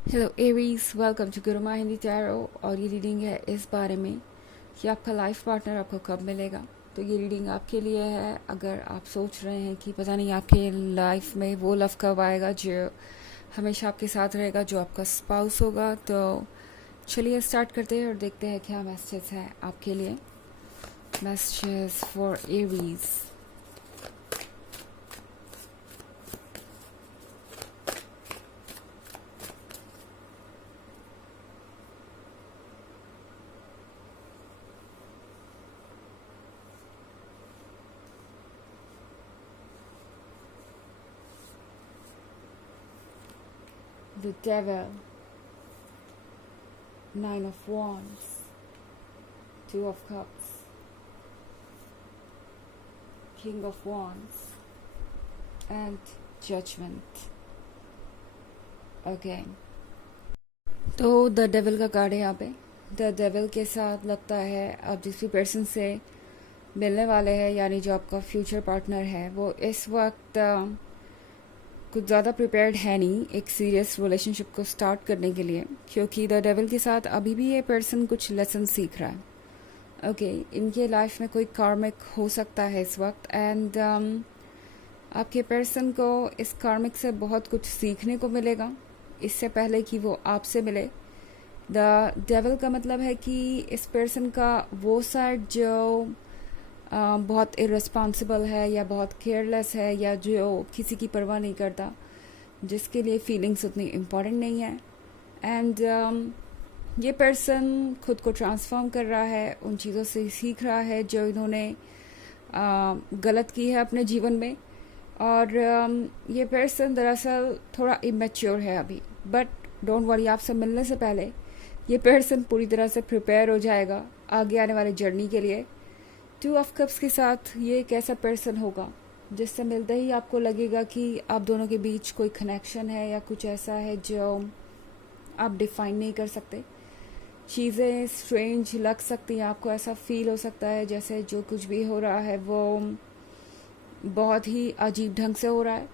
Hello Aries, welcome to Guruma Hindi tarot. और ये reading है इस बारे में कि आपका लाइफ पार्टनर आपको कब मिलेगा। तो ये रीडिंग आपके लिए है अगर आप सोच रहे हैं कि पता नहीं आपके लाइफ में वो लव कब आएगा जो हमेशा आपके साथ रहेगा, जो आपका स्पाउस होगा। तो चलिए स्टार्ट करते हैं और देखते हैं क्या मैसेज है आपके लिए। Message for Aries. The devil, nine of wands, two of cups, king of wands and judgment again। तो द डेविल का कार्ड है यहाँ पे। द डेविल के साथ लगता है आप जिस भी पर्सन से मिलने वाले हैं, यानी जो आपका फ्यूचर पार्टनर है, वो इस वक्त कुछ ज़्यादा प्रिपेयर्ड है नहीं एक सीरियस रिलेशनशिप को स्टार्ट करने के लिए, क्योंकि द डेविल के साथ अभी भी ये पर्सन कुछ लेसन सीख रहा है। ओके, इनके लाइफ में कोई कार्मिक हो सकता है इस वक्त, एंड आपके पर्सन को इस कार्मिक से बहुत कुछ सीखने को मिलेगा इससे पहले कि वो आपसे मिले। द डेविल का मतलब है कि इस पर्सन का वो साइड जो बहुत इररिस्पॉन्सिबल है या बहुत केयरलेस है या जो किसी की परवाह नहीं करता, जिसके लिए फीलिंग्स उतनी इम्पोर्टेंट नहीं है। एंड ये पर्सन खुद को ट्रांसफॉर्म कर रहा है, उन चीज़ों से सीख रहा है जो इन्होंने गलत की है अपने जीवन में। और ये पर्सन दरअसल थोड़ा इमेच्योर है अभी, बट डोंट वरी, आपसे मिलने से पहले ये पर्सन पूरी तरह से प्रिपेयर हो जाएगा आगे आने वाले जर्नी के लिए। टू ऑफ कप्स के साथ ये एक ऐसा पर्सन होगा जिससे मिलते ही आपको लगेगा कि आप दोनों के बीच कोई कनेक्शन है या कुछ ऐसा है जो आप डिफाइन नहीं कर सकते। चीज़ें स्ट्रेंज लग सकती हैं आपको, ऐसा फील हो सकता है जैसे जो कुछ भी हो रहा है वो बहुत ही अजीब ढंग से हो रहा है।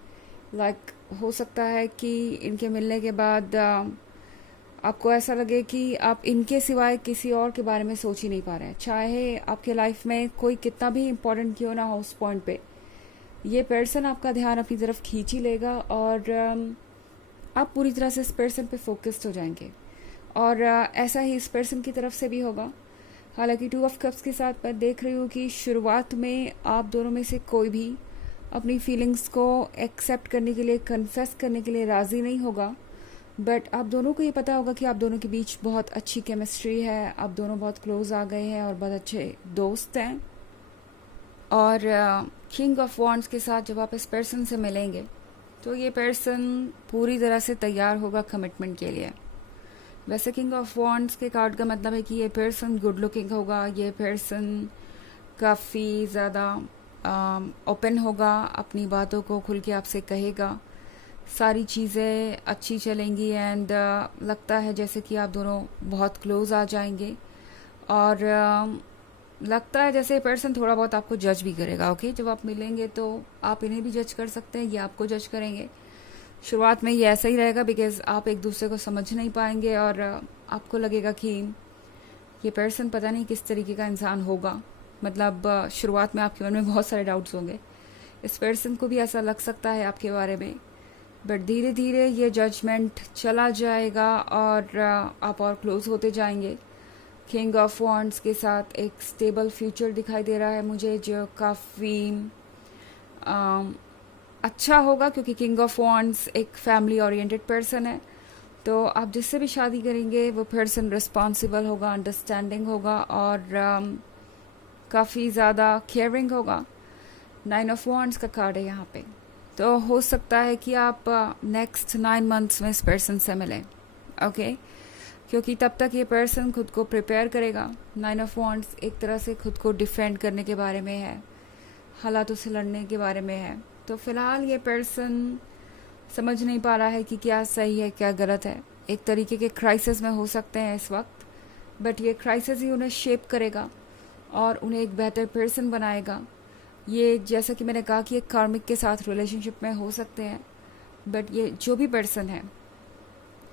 लाइक हो सकता है कि इनके मिलने के बाद आपको ऐसा लगे कि आप इनके सिवाय किसी और के बारे में सोच ही नहीं पा रहे हैं, चाहे आपके लाइफ में कोई कितना भी इम्पोर्टेंट क्यों ना हो। उस पॉइंट पे ये पर्सन आपका ध्यान अपनी तरफ खींच ही लेगा और आप पूरी तरह से इस पर्सन पे फोकस्ड हो जाएंगे। और ऐसा ही इस पर्सन की तरफ से भी होगा। हालांकि टू ऑफ कप्स के साथ मैं देख रही हूँ कि शुरुआत में आप दोनों में से कोई भी अपनी फीलिंग्स को एक्सेप्ट करने के लिए, कन्फेस करने के लिए राज़ी नहीं होगा, बट आप दोनों को ये पता होगा कि आप दोनों के बीच बहुत अच्छी केमिस्ट्री है, आप दोनों बहुत क्लोज आ गए हैं और बहुत अच्छे दोस्त हैं। और किंग ऑफ वॉन्ड्स के साथ जब आप इस पर्सन से मिलेंगे तो ये पर्सन पूरी तरह से तैयार होगा कमिटमेंट के लिए। वैसे किंग ऑफ वॉन्ड्स के कार्ड का मतलब है कि ये पर्सन गुड लुकिंग होगा, ये पर्सन काफ़ी ज़्यादा ओपन होगा, अपनी बातों को खुल के आपसे कहेगा, सारी चीज़ें अच्छी चलेंगी। एंड लगता है जैसे कि आप दोनों बहुत क्लोज आ जाएंगे। और लगता है जैसे पर्सन थोड़ा बहुत आपको जज भी करेगा। ओके, जब आप मिलेंगे तो आप इन्हें भी जज कर सकते हैं, ये आपको जज करेंगे। शुरुआत में ये ऐसा ही रहेगा बिकॉज आप एक दूसरे को समझ नहीं पाएंगे और आपको लगेगा कि ये पर्सन पता नहीं किस तरीके का इंसान होगा। मतलब शुरुआत में आपके मन में बहुत सारे डाउट्स होंगे, इस पर्सन को भी ऐसा लग सकता है आपके बारे में, बट धीरे धीरे ये जजमेंट चला जाएगा और आप और क्लोज होते जाएंगे। किंग ऑफ वॉन्ड्स के साथ एक स्टेबल फ्यूचर दिखाई दे रहा है मुझे, जो काफ़ी अच्छा होगा, क्योंकि किंग ऑफ वॉन्ड्स एक फैमिली ओरिएंटेड पर्सन है। तो आप जिससे भी शादी करेंगे वो पर्सन रिस्पॉन्सिबल होगा, अंडरस्टैंडिंग होगा और काफ़ी ज़्यादा केयरिंग होगा। नाइन ऑफ वॉन्ड्स का कार्ड है यहाँ पे। तो हो सकता है कि आप नेक्स्ट 9 मंथ्स में इस पर्सन से मिलें। ओके, क्योंकि तब तक ये पर्सन खुद को प्रिपेयर करेगा। नाइन ऑफ वॉन्ड्स एक तरह से खुद को डिफेंड करने के बारे में है, हालातों से लड़ने के बारे में है। तो फिलहाल ये पर्सन समझ नहीं पा रहा है कि क्या सही है क्या गलत है। एक तरीके के क्राइसिस में हो सकते हैं इस वक्त, बट ये क्राइसिस ही उन्हें शेप करेगा और उन्हें एक बेहतर पर्सन बनाएगा। ये जैसा कि मैंने कहा कि एक कार्मिक के साथ रिलेशनशिप में हो सकते हैं, बट ये जो भी पर्सन है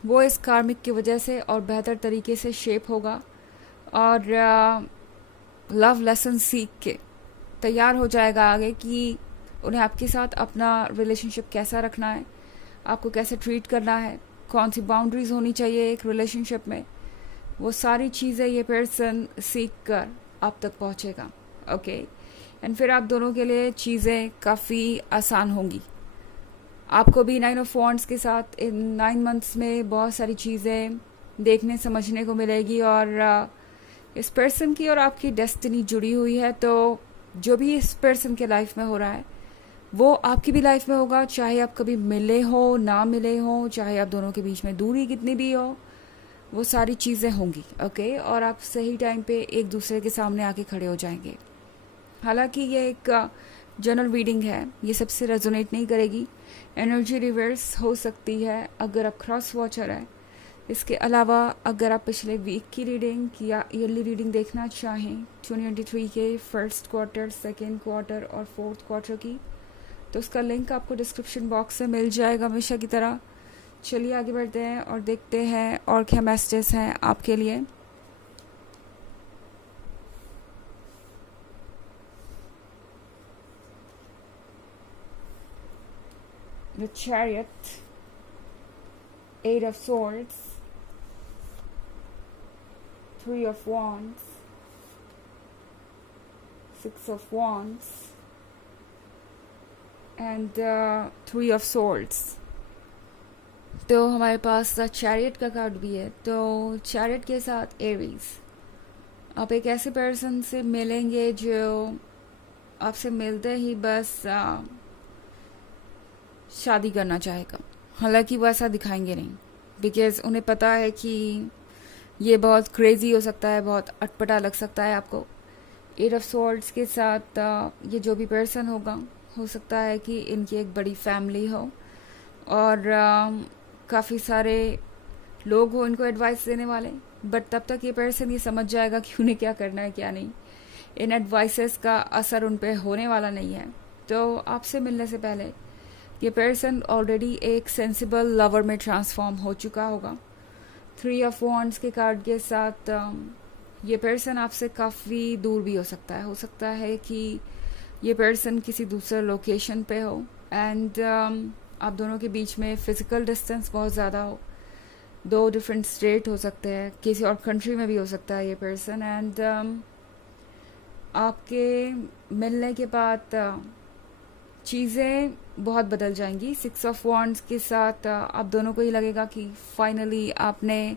वो इस कार्मिक की वजह से और बेहतर तरीके से शेप होगा और लव लेसन सीख के तैयार हो जाएगा आगे कि उन्हें आपके साथ अपना रिलेशनशिप कैसा रखना है, आपको कैसे ट्रीट करना है, कौन सी बाउंड्रीज होनी चाहिए एक रिलेशनशिप में। वो सारी चीज़ें ये पर्सन सीख कर आप तक पहुँचेगा। ओके, एंड फिर आप दोनों के लिए चीज़ें काफ़ी आसान होंगी। आपको भी 9 ऑफ वॉन्ड्स के साथ इन 9 मंथ्स में बहुत सारी चीज़ें देखने समझने को मिलेगी और इस पर्सन की और आपकी डेस्टिनी जुड़ी हुई है। तो जो भी इस पर्सन के लाइफ में हो रहा है वो आपकी भी लाइफ में होगा, चाहे आप कभी मिले हो ना मिले हो, चाहे आप दोनों के बीच में दूरी कितनी भी हो, वो सारी चीज़ें होंगी। ओके, और आप सही टाइम पे एक दूसरे के सामने आके खड़े हो जाएंगे। हालांकि ये एक जनरल रीडिंग है, ये सबसे रेजोनेट नहीं करेगी, एनर्जी रिवर्स हो सकती है अगर आप क्रॉस वॉचर है। इसके अलावा अगर आप पिछले वीक की रीडिंग या ईयरली रीडिंग देखना चाहें 2023 के फर्स्ट क्वार्टर, सेकेंड क्वार्टर और फोर्थ क्वार्टर की, तो उसका लिंक आपको डिस्क्रिप्शन बॉक्स में मिल जाएगा हमेशा की तरह। चलिए आगे बढ़ते हैं और देखते हैं और क्या मैसेजेस हैं आपके लिए। The Chariot, 8 of Swords, 3 of Wands, 6 of Wands and 3 of Swords। तो हमारे पास चैरियट का कार्ड भी है। तो चैरियट के साथ एरीज, आप एक ऐसे पर्सन से मिलेंगे जो आपसे मिलते ही बस शादी करना चाहेगा। हालांकि वो ऐसा दिखाएंगे नहीं, बिकॉज उन्हें पता है कि ये बहुत क्रेजी हो सकता है, बहुत अटपटा लग सकता है आपको। 8 ऑफ स्वॉर्ड्स के साथ ये जो भी पर्सन होगा, हो सकता है कि इनकी एक बड़ी फैमिली हो और काफ़ी सारे लोग हो इनको एडवाइस देने वाले, बट तब तक ये पर्सन ये समझ जाएगा कि उन्हें क्या करना है क्या नहीं। इन एडवाइसेस का असर उन पर होने वाला नहीं है। तो आपसे मिलने से पहले ये पर्सन ऑलरेडी एक सेंसिबल लवर में ट्रांसफॉर्म हो चुका होगा। 3 ऑफ वॉन्ड्स के कार्ड के साथ ये पर्सन आपसे काफ़ी दूर भी हो सकता है। हो सकता है कि ये पर्सन किसी दूसरे लोकेशन पे हो एंड आप दोनों के बीच में फिजिकल डिस्टेंस बहुत ज़्यादा हो। 2 डिफरेंट स्टेट हो सकते हैं, किसी और कंट्री में भी हो सकता है ये पर्सन। एंड आपके मिलने के बाद चीज़ें बहुत बदल जाएंगी। 6 ऑफ वॉन्ड्स के साथ आप दोनों को ही लगेगा कि फाइनली आपने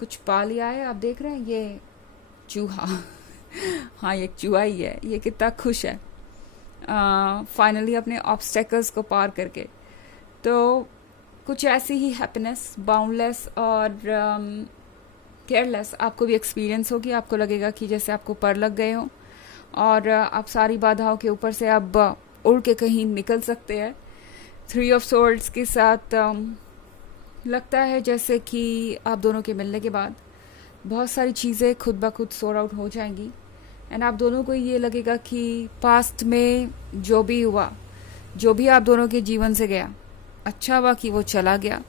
कुछ पा लिया है। आप देख रहे हैं ये चूहा हाँ, ये एक चूहा ही है, ये कितना खुश है फाइनली अपने ऑब्स्टेकल्स को पार करके। तो कुछ ऐसी ही हैप्पीनेस, बाउंडलेस और केयरलेस आपको भी एक्सपीरियंस होगी। आपको लगेगा कि जैसे आपको पर लग गए हो और आप सारी बाधाओं के ऊपर से अब उड़ के कहीं निकल सकते हैं। 3 ऑफ सोर्ड्स के साथ लगता है जैसे कि आप दोनों के मिलने के बाद बहुत सारी चीज़ें खुद ब खुद सॉर्ट आउट हो जाएंगी एंड आप दोनों को ये लगेगा कि पास्ट में जो भी हुआ, जो भी आप दोनों के जीवन से गया, अच्छा हुआ कि वो चला गया।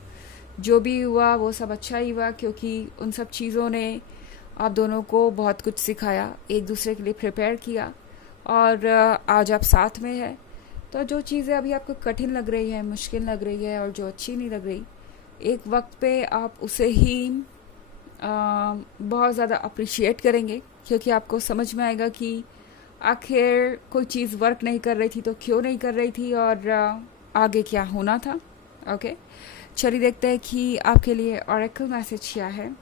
जो भी हुआ वो सब अच्छा ही हुआ, क्योंकि उन सब चीज़ों ने आप दोनों को बहुत कुछ सिखाया, एक दूसरे के लिए प्रिपेयर किया और आज आप साथ में है। तो जो चीज़ें अभी आपको कठिन लग रही है, मुश्किल लग रही है और जो अच्छी नहीं लग रही, एक वक्त पे आप उसे ही बहुत ज़्यादा अप्रिशिएट करेंगे, क्योंकि आपको समझ में आएगा कि आखिर कोई चीज़ वर्क नहीं कर रही थी तो क्यों नहीं कर रही थी और आगे क्या होना था। ओके, चलिए देखते हैं कि आपके लिए ऑरेकल मैसेज क्या है।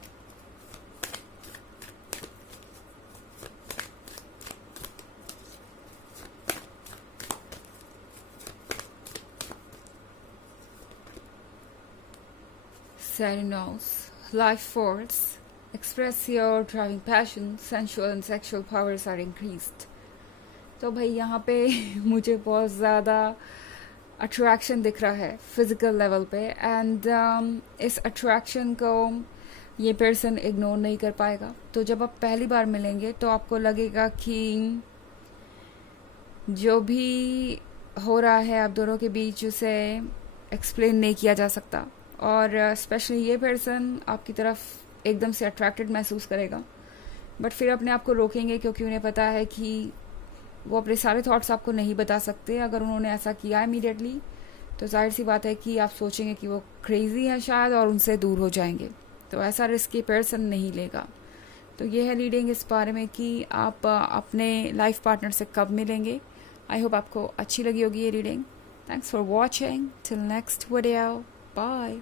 Serenos, life force, express your driving passion, sensual and sexual powers are increased। तो भाई यहाँ पे मुझे बहुत ज़्यादा अट्रैक्शन दिख रहा है फिजिकल लेवल पे एंड इस अट्रैक्शन को ये पर्सन इग्नोर नहीं कर पाएगा। तो जब आप पहली बार मिलेंगे तो आपको लगेगा कि जो भी हो रहा है आप दोनों के बीच उसे एक्सप्लेन नहीं किया जा सकता। और स्पेशली ये पर्सन आपकी तरफ एकदम से अट्रैक्टेड महसूस करेगा, बट फिर अपने आप को रोकेंगे क्योंकि उन्हें पता है कि वो अपने सारे थॉट्स आपको नहीं बता सकते। अगर उन्होंने ऐसा किया इमीडिएटली तो जाहिर सी बात है कि आप सोचेंगे कि वो क्रेजी है शायद और उनसे दूर हो जाएंगे। तो ऐसा रिस्क ये पर्सन नहीं लेगा। तो ये है रीडिंग इस बारे में कि आप अपने लाइफ पार्टनर से कब मिलेंगे। आई होप आपको अच्छी लगी होगी ये reading. Thanks for watching, till next video, bye.